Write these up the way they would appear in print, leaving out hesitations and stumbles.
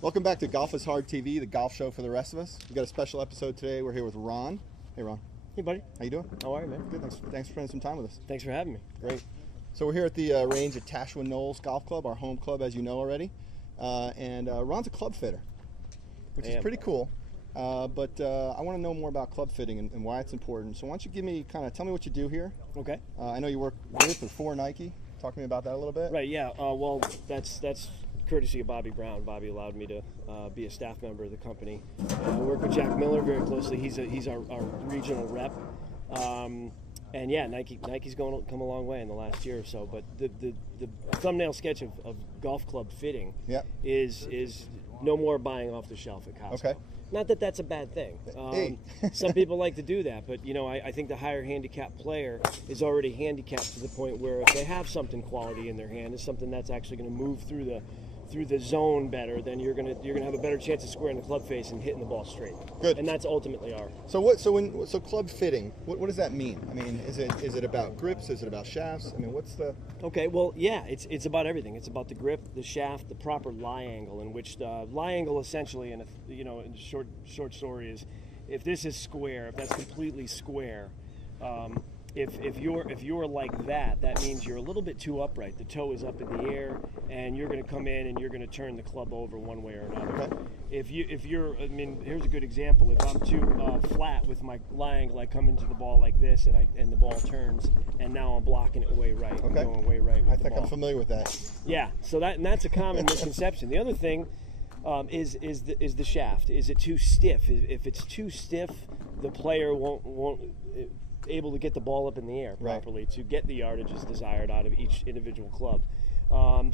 Welcome back to Golf is Hard TV, the golf show for the rest of us. We got a special episode today. We're here with Ron. Hey, Ron. Hey, buddy. How you doing? How are you, man? Good. Thanks for spending some time with us. Thanks for having me. Great. So we're here at the range at Tashwin Knolls Golf Club, our home club, as you know already. And Ron's a club fitter, which is pretty cool. But I want to know more about club fitting and why it's important. So why don't you tell me what you do here? Okay. I know you work with or for Nike. Talk to me about that a little bit. Right. Yeah. Well, that's courtesy of Bobby Brown. Bobby allowed me to be a staff member of the company. I work with Jack Miller very closely. He's our regional rep. And yeah, Nike's come a long way in the last year or so. But the thumbnail sketch of golf club fitting is no more buying off the shelf at Costco. Okay. Not that that's a bad thing. Some people like to do that, but I think the higher handicap player is already handicapped to the point where if they have something quality in their hand, it's something that's actually going to move through the zone better, then you're gonna have a better chance of squaring the club face and hitting the ball straight. Good. And that's ultimately our. So club fitting, what does that mean? I mean, is it about grips? Is it about shafts? I mean, what's the? Okay, well, yeah, it's about everything. It's about the grip, the shaft, the proper lie angle. In which the lie angle essentially, in short story is, if this is square, if that's completely square. If you're like that means you're a little bit too upright. The toe is up in the air, and you're going to come in and you're going to turn the club over one way or another. Okay. Here's a good example. If I'm too flat with my lie angle, I come into the ball like this, and the ball turns, and now I'm blocking it way right. Okay. I'm going way right with I think the ball. I'm familiar with that. Yeah. So that's a common misconception. The other thing is the shaft. Is it too stiff? If it's too stiff, the player won't able to get the ball up in the air properly to get the yardages desired out of each individual club.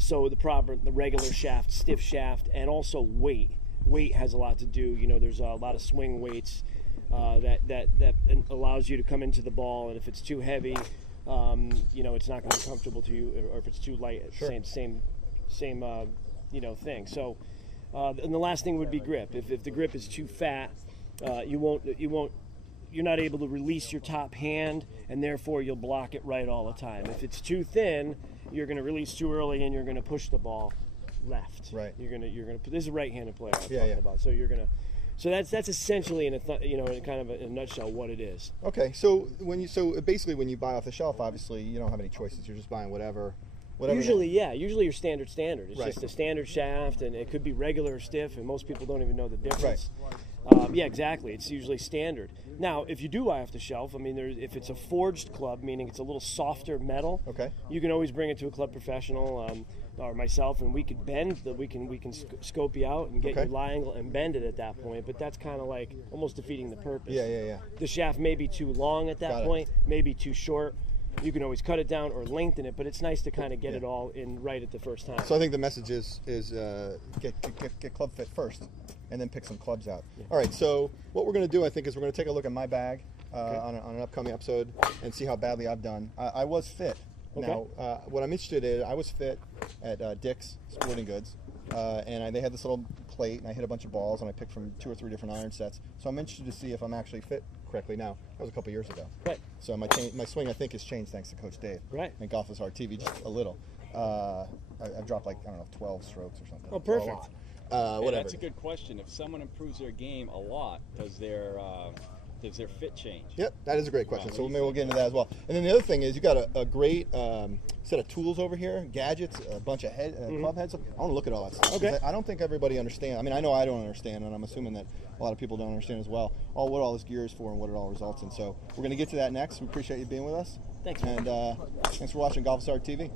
So the regular shaft, stiff shaft, and also weight. Weight has a lot to do. There's a lot of swing weights that allows you to come into the ball, and if it's too heavy, it's not going to be comfortable to you, or if it's too light, sure. same thing. So, and the last thing would be grip. If the grip is too fat, you're not able to release your top hand, and therefore you'll block it right all the time. If it's too thin, you're going to release too early, and you're going to push the ball left. Right. You're going to. This is a right-handed player I'm talking about. So you're going to. So that's essentially in a nutshell what it is. Okay. So basically when you buy off the shelf, obviously you don't have any choices. You're just buying whatever. Usually your standard. It's right. just a standard shaft, and it could be regular or stiff, and most people don't even know the difference. Right. Yeah, exactly. It's usually standard. Now, if you do buy off the shelf, if it's a forged club, meaning it's a little softer metal, okay, you can always bring it to a club professional or myself, and we can scope you out and get your lie angle and bend it at that point. But that's kind of like almost defeating the purpose. Yeah. The shaft may be too long at that point, maybe too short. You can always cut it down or lengthen it, but it's nice to kind of get it all in right at the first time. So I think the message is get club fit first, and then pick some clubs out. Yeah. All right. So what we're going to do, I think, is we're going to take a look at my bag on an upcoming episode and see how badly I've done. I was fit. Okay. Now, what I'm interested in, I was fit at Dick's Sporting Goods, and they had this little plate, and I hit a bunch of balls, and I picked from 2 or 3 different iron sets. So I'm interested to see if I'm actually fit correctly now. That was a couple years ago. Right. So my swing, I think, has changed thanks to Coach Dave. Right. And Golf is Hard TV, just a little. I've dropped 12 strokes or something. Oh, perfect. Whatever. That's a good question. If someone improves their game a lot, does their fit change? Yep, that is a great question. So maybe we'll get into that as well. And then the other thing is you got a great set of tools over here, gadgets, a bunch of club heads. I want to look at all that stuff. Okay. I don't think everybody understands. I mean, I know I don't understand, and I'm assuming that a lot of people don't understand as well. What all this gear is for and what it all results in. So we're going to get to that next. We appreciate you being with us. Thanks. And thanks for watching Golf is Hard TV.